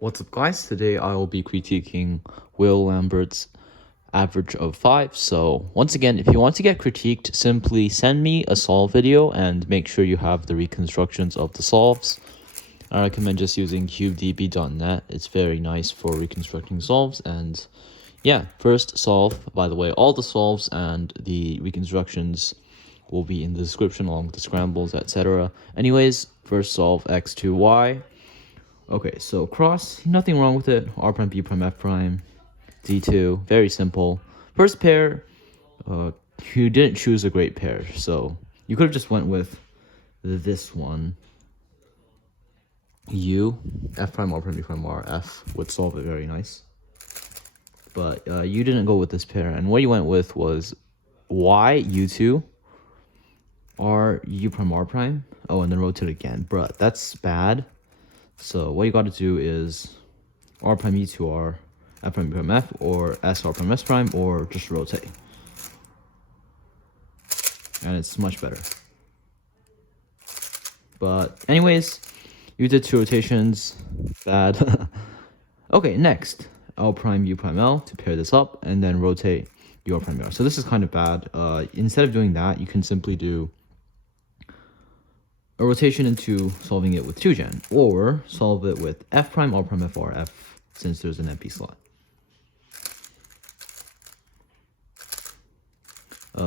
What's up, guys? Today I will be critiquing Will Lambert's average of 5. So once again, if you want to get critiqued, simply send me a solve video and make sure you have the reconstructions of the solves. I recommend just using cubedb.net. It's very nice for reconstructing solves. And yeah, first solve, by the way, all the solves and the reconstructions will be in the description along with the scrambles, etc. Anyways, first solve x2y. Okay, so cross, nothing wrong with it. R prime, B prime, F prime, D2, very simple. First pair, you didn't choose a great pair, so you could have just went with this one. U, F prime, R prime, B prime, R, F would solve it very nice. But you didn't go with this pair, and what you went with was Y, U2, R, U prime, R prime. Oh, and then rotate again. Bruh, that's bad. So what you got to do is R prime E2R, F prime B prime F, or S R prime S prime, or just rotate. And it's much better. But anyways, you did 2 rotations. Bad. Okay, next. L prime U prime L to pair this up, and then rotate U R prime U R. So this is kind of bad. Instead of doing that, you can simply do a rotation into solving it with 2gen, or solve it with F prime, R prime, F, R, F, since there's an empty slot.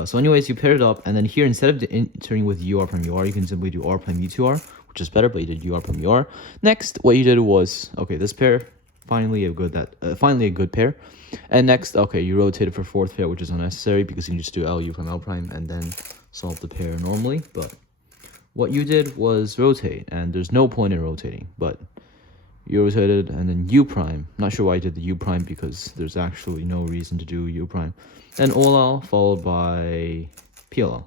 So anyways, you paired it up, and then here, instead of entering with U, R prime, U, R, you can simply do R prime, U2R, which is better, but you did U, R prime, U, R. Next, what you did was, okay, this pair, finally a good pair. And next, okay, you rotated for 4th pair, which is unnecessary, because you can just do L, U prime, L prime, and then solve the pair normally, but what you did was rotate, and there's no point in rotating, but you rotated, and then U prime. Not sure why I did the U prime, because there's actually no reason to do U prime. Then OLL followed by PLL.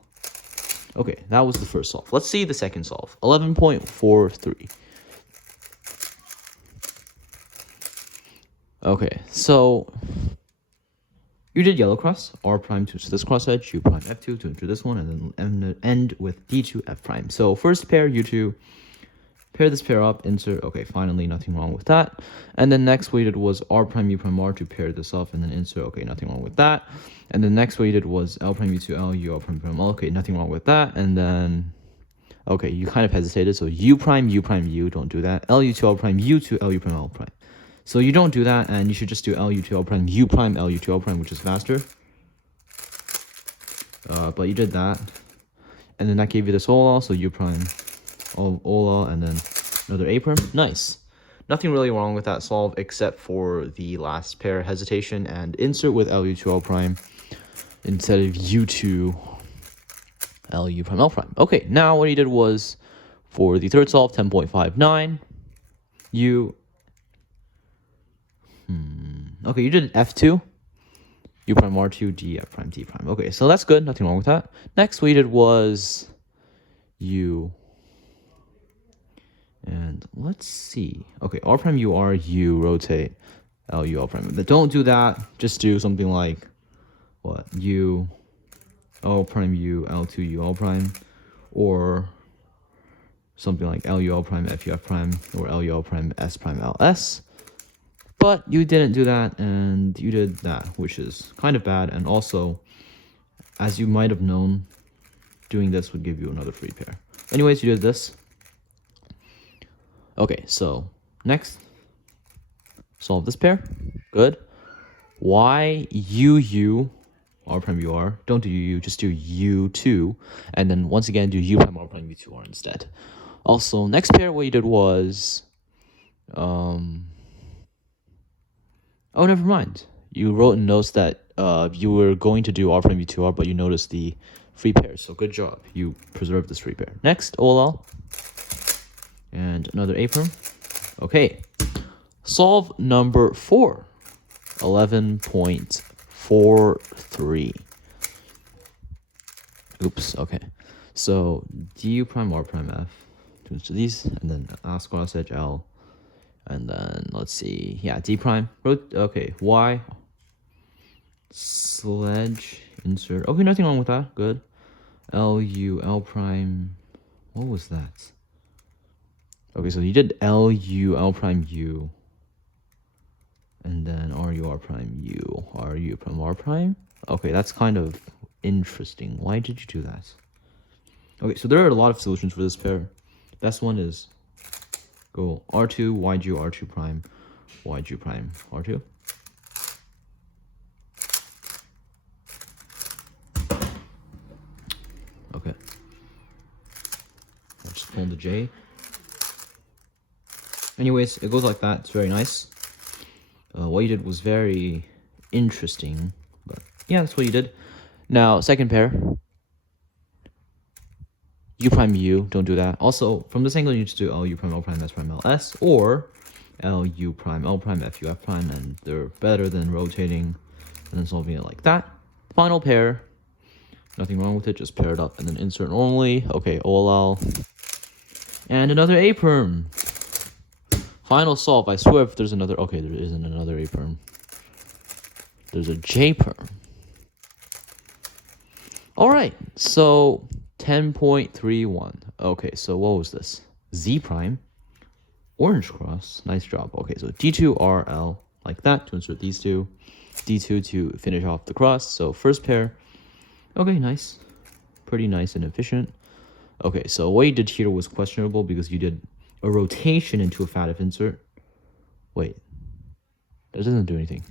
Okay, that was the first solve. Let's see the second solve. 11.43. Okay, so you did yellow cross, R prime to this cross edge, U prime F2 to enter this one, and then end with D2 F prime. So first pair, U2, pair this pair up, insert, okay, finally, nothing wrong with that. And then next what you did was R prime, U prime, R to pair this up, and then insert, okay, nothing wrong with that. And then next what you did was L prime, U2, L, U, R prime, U prime, L, okay, nothing wrong with that. And then, okay, you kind of hesitated, so U prime, U prime, U, don't do that. L, U2, L prime, U2, L, U prime, L prime. So you don't do that, and you should just do L, U2, L prime, U prime, L, U2, L prime, which is faster. But you did that. And then that gave you this OLL, so U prime, OLL, and then another A prime. Nice. Nothing really wrong with that solve, except for the last pair hesitation and insert with L, U2, L prime instead of U2, L, U prime, L prime. Okay, now what he did was, for the third solve, 10.59, okay, you did F2, U prime R2, D, F prime, D prime. Okay, so that's good. Nothing wrong with that. Next, what you did was U. And let's see. Okay, R prime, U, R, U, rotate, L, U, L prime. But don't do that. Just do something like, what? U, L prime, U, L2, U, L prime. Or something like L, U, L prime, F, U, F prime. Or L, U, L prime, S prime, L, S. But you didn't do that, and you did that, which is kind of bad. And also, as you might have known, doing this would give you another free pair. Anyways, you did this. Okay, so next, solve this pair. Good. Y, U, U, R prime, U, R. Don't do U, just do U2. And then once again, do U prime, R prime, U2, R instead. Also, next pair, what you did was, oh, never mind. You wrote in notes that you were going to do R prime U2R, but you noticed the free pair. So good job. You preserved this free pair. Next, OLL. And another A prime. Okay. Solve number 4. 11.43. Oops, okay. So D prime, R prime, F. To these, and then S cross edge L. And then, let's see, yeah, D prime, okay, Y, sledge, insert, okay, nothing wrong with that, good, L, U, L prime, what was that? Okay, so you did L, U, L prime, U, And then RU'R prime U, RU prime R prime. Okay, that's kind of interesting. Why did you do that? Okay, so there are a lot of solutions for this pair. Best one is go R2, YG, R2 prime, YG prime, R2. Okay. I'll just pull the J. Anyways, it goes like that. It's very nice. What you did was very interesting, but yeah, that's what you did. Now, second pair. U prime U, don't do that. Also, from this angle, you just do L U prime L prime S prime L S, or L U prime L prime F U F prime, and they're better than rotating and then solving it like that. Final pair, nothing wrong with it, just pair it up and then insert only. Okay, OLL. And another A perm. Final solve. I swear if there's another, okay, there isn't another A perm. There's a J perm. All right, so 10.31. Okay, so what was this? Z prime, orange cross. Nice job. Okay, so D2RL like that to insert these two. D2 to finish off the cross. So first pair. Okay, nice. Pretty nice and efficient. Okay, so what you did here was questionable because you did a rotation into a FATF insert. Wait, that doesn't do anything.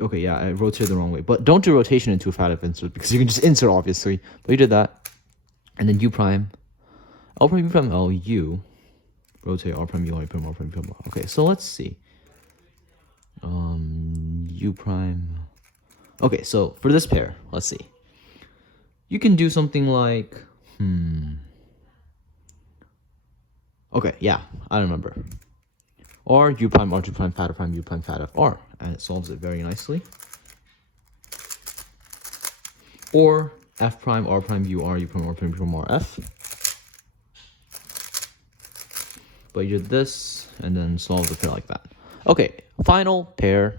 Okay, yeah, I rotated the wrong way. But don't do rotation into a FATF insert because you can just insert, obviously. But you did that. And then U prime, L prime, U prime, L, U. Rotate R prime, U, R prime, R prime, U prime. Okay, so let's see. U prime. Okay, so for this pair, let's see. You can do something like, okay, yeah, I remember. Or U prime, R2 prime, FATF prime, U prime, FATF, R. And it solves it very nicely. Or F prime, R prime, U, R, U prime, R prime, U prime, R, F. But you did this, and then solve the pair like that. Okay, final pair.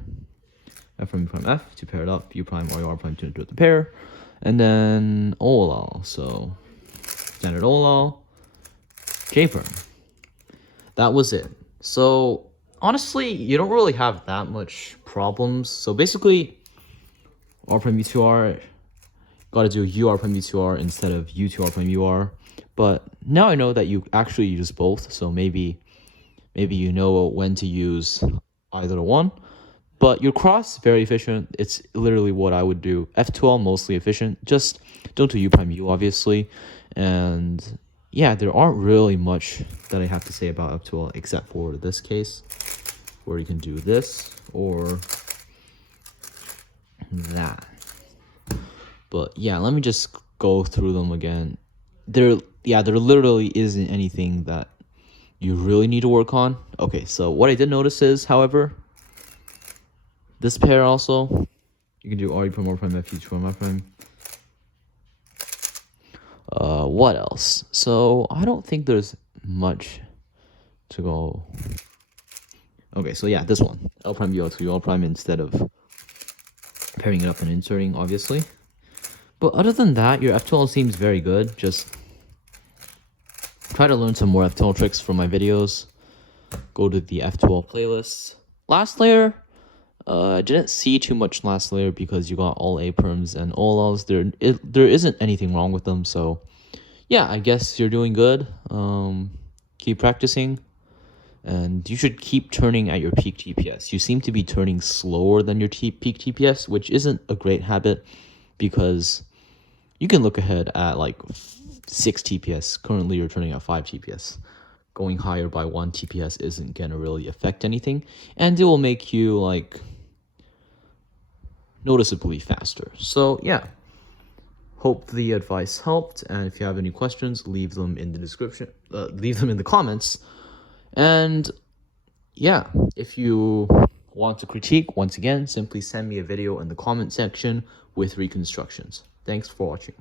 F prime, U prime, F, to pair it up. U prime, R, U, R prime, to do the pair. And then OLL, so standard OLL. J perm. That was it. So honestly, you don't really have that much problems. So basically, R prime U2R, got to do UR prime U2R instead of U2R prime UR. But now I know that you actually use both. So maybe you know when to use either one. But your cross, very efficient. It's literally what I would do. F2L, mostly efficient. Just don't do U prime U, obviously. And yeah, there aren't really much that I have to say about F2L except for this case, where you can do this or that. But yeah, let me just go through them again. There literally isn't anything that you really need to work on. Okay, so what I did notice is, however, this pair also, you can do RE prime, R prime, F, U prime, R prime. What else? So I don't think there's much to go. Okay, so yeah, this one, L prime, U, L2, L prime instead of pairing it up and inserting, obviously. But other than that, your F2L seems very good. Just try to learn some more F2L tricks from my videos. Go to the F2L playlists. Last layer, I didn't see too much last layer because you got all A perms and all else. There isn't anything wrong with them. So yeah, I guess you're doing good. Keep practicing. And you should keep turning at your peak TPS. You seem to be turning slower than your peak TPS, which isn't a great habit because you can look ahead at like 6 TPS. Currently, you're turning at 5 TPS. Going higher by 1 TPS isn't going to really affect anything. And it will make you like noticeably faster. So yeah, hope the advice helped. And if you have any questions, leave them in the description. Leave them in the comments. And yeah, if you want to critique, once again, simply send me a video in the comment section with reconstructions. Thanks for watching.